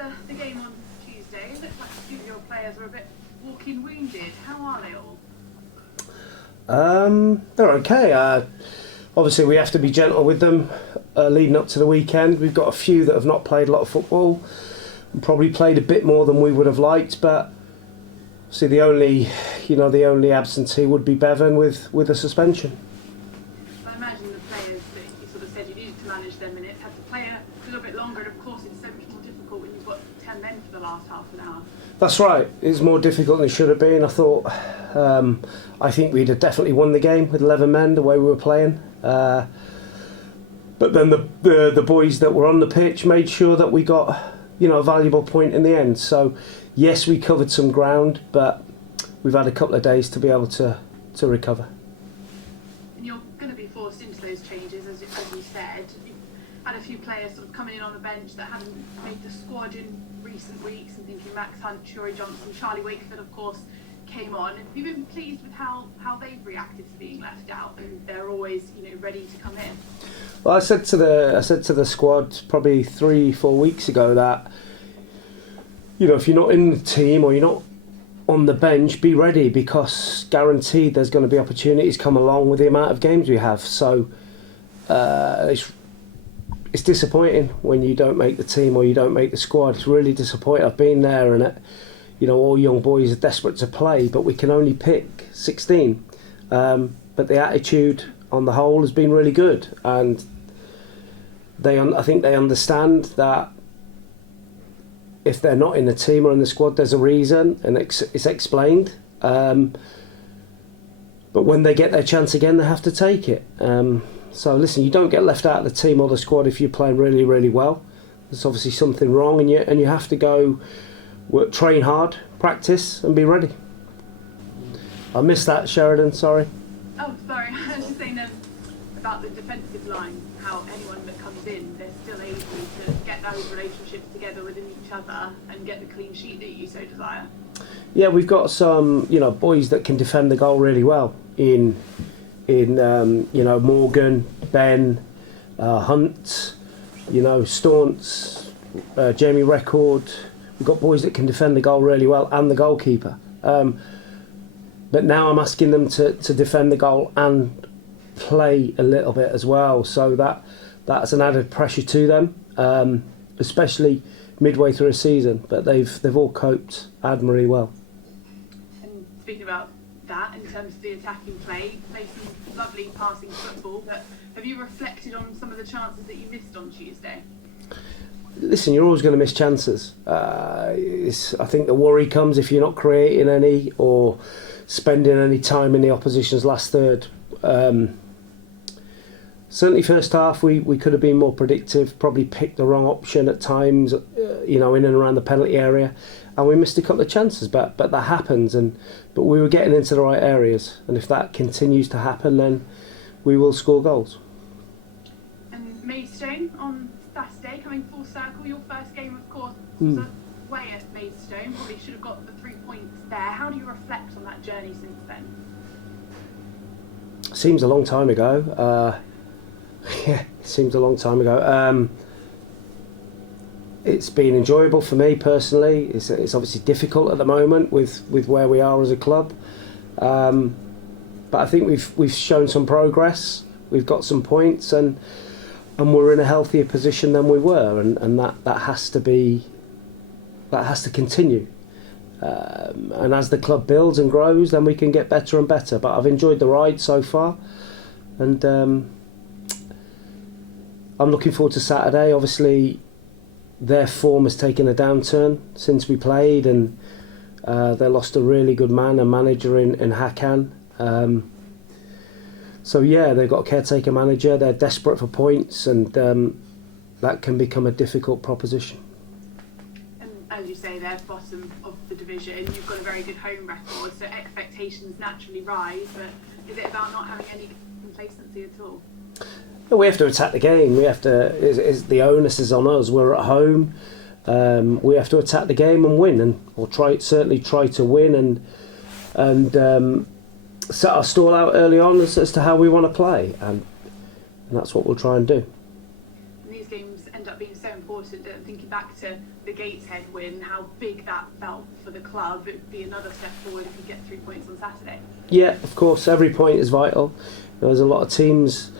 after the game on Tuesday, it looked like a few of your players were a bit walking wounded. How are they all? They're okay. Obviously, we have to be gentle with them leading up to the weekend. We've got a few that have not played a lot of football, and probably played a bit more than we would have liked. But see, the only absentee would be Bevan with a suspension. I imagine the players that you sort of said you needed to manage their minutes had to play a little bit longer, and of course it's so much more difficult when you've got 10 men for the last half an hour. That's right. It's more difficult than it should have been. I think we'd have definitely won the game with 11 men the way we were playing. But then the boys that were on the pitch made sure that we got a valuable point in the end. So yes, we covered some ground, but we've had a couple of days to be able to recover. And you're going to be forced into those changes, as you said. You've had a few players sort of coming in on the bench that hadn't made the squad in recent weeks. I'm thinking Max Hunt, Shuri Johnson, Charlie Wakeford, of course, came on. Have you been pleased with how they've reacted to being left out, and they're always ready to come in? Well, I said to the squad probably 3-4 weeks ago that if you're not in the team or you're not on the bench, be ready, because guaranteed there's going to be opportunities come along with the amount of games we have. So it's disappointing when you don't make the team or you don't make the squad. It's really disappointing. I've been there, and all young boys are desperate to play, but we can only pick 16. But the attitude on the whole has been really good, and I think they understand that if they're not in the team or in the squad, there's a reason, and it's explained. But when they get their chance again, they have to take it. So listen, you don't get left out of the team or the squad if you're playing really, really well. There's obviously something wrong, and you have to go train hard, practice, and be ready. I missed that, Sheridan. Sorry. Oh, sorry. I was just saying about the defensive line. How anyone that comes in, they're still able to get those relationships together within each other and get the clean sheet that you so desire. Yeah, we've got some boys that can defend the goal really well. In Morgan, Ben, Hunt, Staunce, Jamie Record. We've got boys that can defend the goal really well, and the goalkeeper. But now I'm asking them to defend the goal and play a little bit as well. So that's an added pressure to them, especially midway through a season. But they've all coped admirably well. And speaking about that, in terms of the attacking play some lovely passing football, but have you reflected on some of the chances that you missed on Tuesday? Listen, you're always going to miss chances. I think the worry comes if you're not creating any or spending any time in the opposition's last third. Certainly first half we could have been more predictive, probably picked the wrong option at times, in and around the penalty area, and we missed a couple of chances, but that happens, but we were getting into the right areas, and if that continues to happen, then we will score goals. And Maidstone on Saturday, coming full circle, your first game of course was away at Maidstone, probably should have got the 3 points there. How do you reflect on that journey since then? Seems a long time ago. Yeah, it seems a long time ago. It's been enjoyable for me personally. It's obviously difficult at the moment with where we are as a club, but I think we've shown some progress. We've got some points, and we're in a healthier position than we were, and that has to continue. And as the club builds and grows, then we can get better and better. But I've enjoyed the ride so far, and I'm looking forward to Saturday. Obviously, their form has taken a downturn since we played, and they lost a really good man, a manager in Hakan. So yeah, they've got a caretaker manager. They're desperate for points, and that can become a difficult proposition. And as you say, they're bottom of the division. You've got a very good home record, so expectations naturally rise. But is it about not having any complacency at all? We have to attack the game. We have to. The onus is on us. We're at home. We have to attack the game and win, or certainly try to win, and set our stall out early on as to how we want to play, and that's what we'll try and do. And these games end up up being so important. And thinking back to the Gateshead win, how big that felt for the club, it would be another step forward if we get 3 points on Saturday. Yeah, of course, every point is vital. There's a lot of teams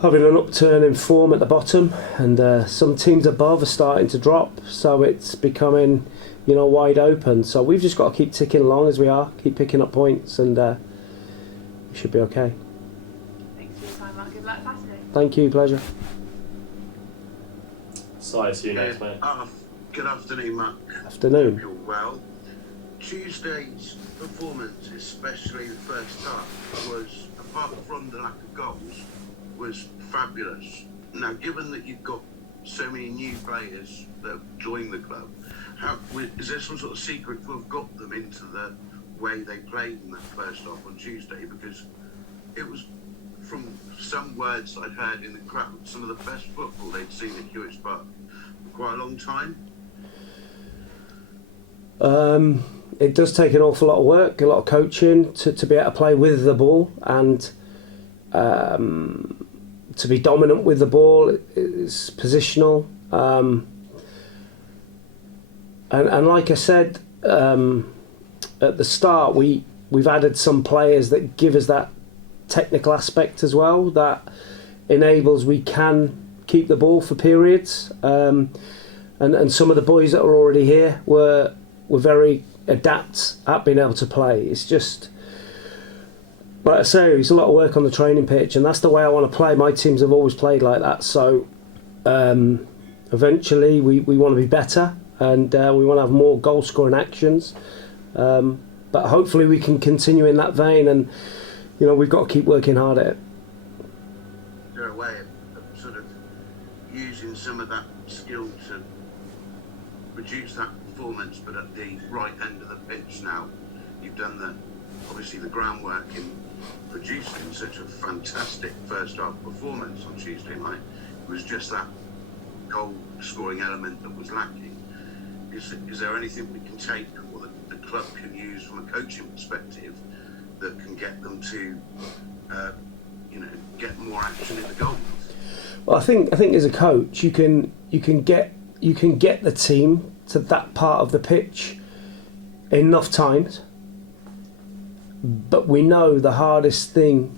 having an upturn in form at the bottom, and some teams above are starting to drop, so it's becoming, wide open. So we've just got to keep ticking along as we are, keep picking up points, and we should be okay. Thanks for your time, Mark. Good luck Saturday. Thank you, pleasure. It's you next, mate. Good afternoon, Mark. Afternoon. Hope you're well. Tuesday's performance, especially the first half, was, apart from the lack of goals, was fabulous. Now, given that you've got so many new players that have joined the club, is there some sort of secret to have got them into the way they played in that first half on Tuesday? Because it was, from some words I'd heard in the crowd, some of the best football they'd seen at Hewitt's Park for quite a long time. It does take an awful lot of work, a lot of coaching to be able to play with the ball, and to be dominant with the ball is positional. And like I said at the start, we've added some players that give us that technical aspect as well, that enables we can keep the ball for periods. And some of the boys that are already here were very adept at being able to play. It's just, like I say, it's a lot of work on the training pitch, and that's the way I want to play. My teams have always played like that. So eventually we want to be better, and we want to have more goal scoring actions. But hopefully we can continue in that vein, and we've got to keep working hard at it. Is there a way of sort of using some of that skill to produce that performance, but at the right end of the pitch now? You've done obviously the groundwork in producing such a fantastic first half performance on Tuesday night. It was just that goal scoring element that was lacking. Is there anything we can take, or that the club can use from a coaching perspective, that can get them to get more action in the goals? Well, I think as a coach you can get the team to that part of the pitch enough times, but we know the hardest thing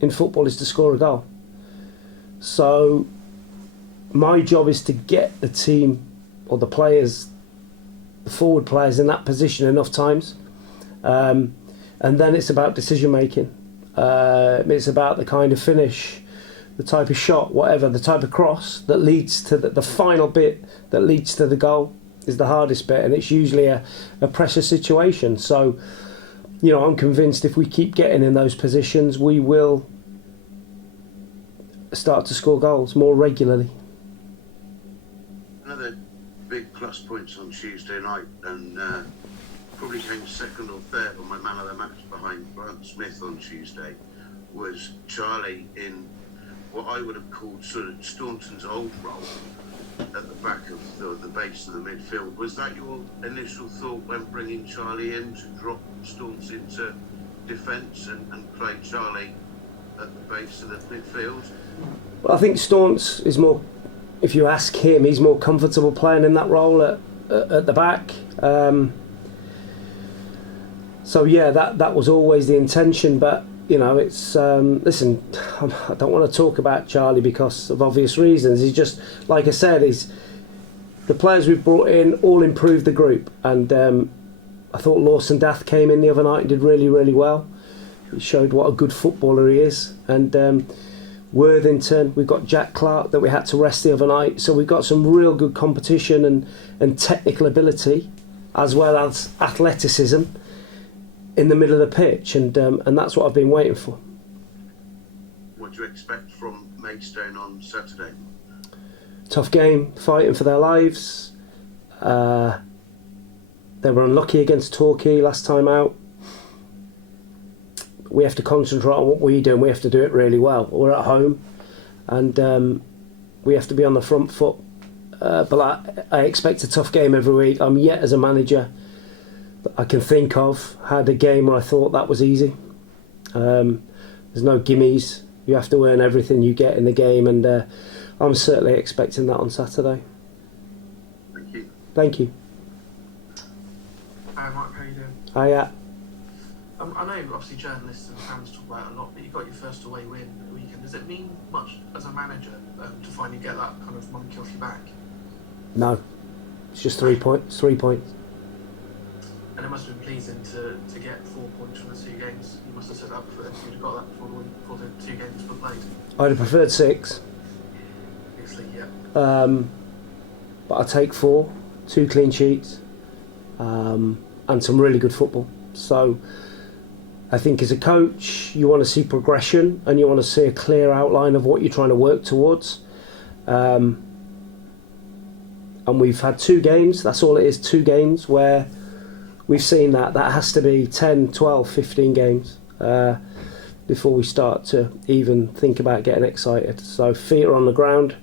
in football is to score a goal. So my job is to get the team, or the players, the forward players, in that position enough times, and then it's about decision making. It's about the kind of finish, the type of shot, whatever, the type of cross that leads to the final bit that leads to the goal is the hardest bit, and it's usually a pressure situation. So I'm convinced if we keep getting in those positions, we will start to score goals more regularly. Another big plus points on Tuesday night, and probably came second or third on my man of the match behind Grant Smith on Tuesday, was Charlie in what I would have called sort of Staunton's old role at the back of the base of the midfield. Was that your initial thought when bringing Charlie in, to drop Staunton into defence and play Charlie at the base of the midfield? Well, I think Staunton is more, if you ask him, he's more comfortable playing in that role at the back. So yeah, that was always the intention, but it's listen, I don't want to talk about Charlie because of obvious reasons. He's just, like I said, the players we've brought in all improved the group, and I thought Lawson Dath came in the other night and did really, really well. He showed what a good footballer he is, and Worthington, we've got Jack Clark that we had to rest the other night, so we've got some real good competition and technical ability as well as athleticism in the middle of the pitch, and that's what I've been waiting for. What do you expect from Maidstone on Saturday? Tough game, fighting for their lives. They were unlucky against Torquay last time out. We have to concentrate on what we do, and we have to do it really well. We're at home, and we have to be on the front foot. But I expect a tough game every week. I'm yet, as a manager that I can think of, had a game where I thought that was easy. There's no gimmies. You have to earn everything you get in the game, and I'm certainly expecting that on Saturday. Thank you. Thank you. Hi Mark, how you doing? Hiya. I know obviously journalists and fans talk about it a lot, but you got your first away win at the weekend. Does it mean much as a manager to finally get that kind of monkey off your back? No, it's just 3 points. 3 points. And it must have been pleasing to get 4 points from the 2 games. You must have set up for it if you'd have got that before the 2 games were played. I'd have preferred 6. Obviously, yeah. But I take 4, 2 clean sheets, and some really good football. So I think as a coach, you want to see progression and you want to see a clear outline of what you're trying to work towards. And we've had 2 games, that's all it is, 2 games where we've seen that. That has to be 10, 12, 15 games before we start to even think about getting excited. So feet are on the ground,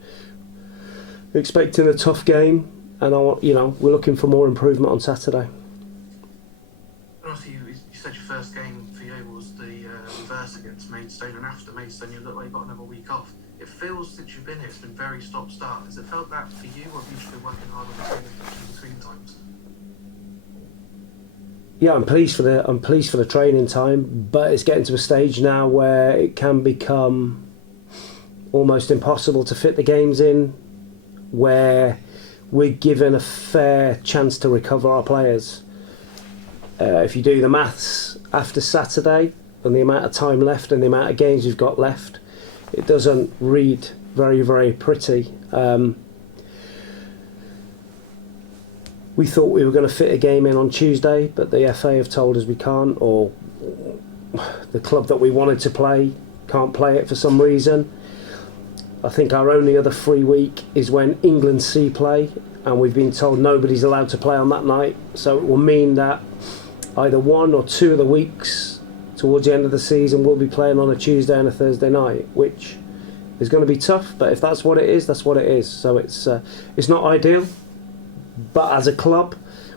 expecting a tough game, and we're looking for more improvement on Saturday. Obviously, you said your first game for you was the reverse against Maidstone, and after Maidstone you look like you've got another week off. It feels since you've been here it's been very stop-start. Has it felt that for you, or have you just been working hard on the training pitch in between times? Yeah, I'm pleased for the training time, but it's getting to a stage now where it can become almost impossible to fit the games in, where we're given a fair chance to recover our players. If you do the maths after Saturday and the amount of time left and the amount of games we've got left, it doesn't read very, very pretty. We thought we were going to fit a game in on Tuesday, but the FA have told us we can't, or the club that we wanted to play can't play it for some reason. I think our only other free week is when England C play, and we've been told nobody's allowed to play on that night. So it will mean that either 1 or 2 of the weeks towards the end of the season we'll be playing on a Tuesday and a Thursday night, which is going to be tough. But if that's what it is, that's what it is. So it's not ideal, but as a club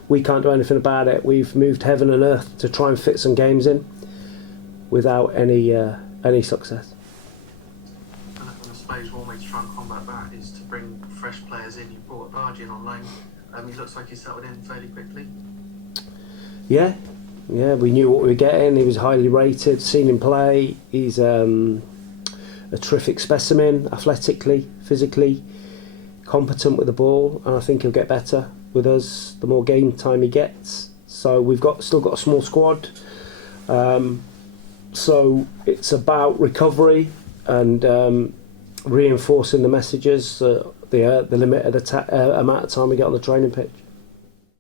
we can't do anything about it. We've moved heaven and earth to try and fit some games in without any success. And I suppose one way to try and combat that is to bring fresh players in. You brought Bargy in on loan. He looks like he's settled in fairly quickly. Yeah, we knew what we were getting. He was highly rated, seen him play. He's a terrific specimen, athletically, physically, competent with the ball, and I think he'll get better with us the more game time he gets. So we've still got a small squad. So it's about recovery and reinforcing the messages, the limited amount of time we get on the training pitch.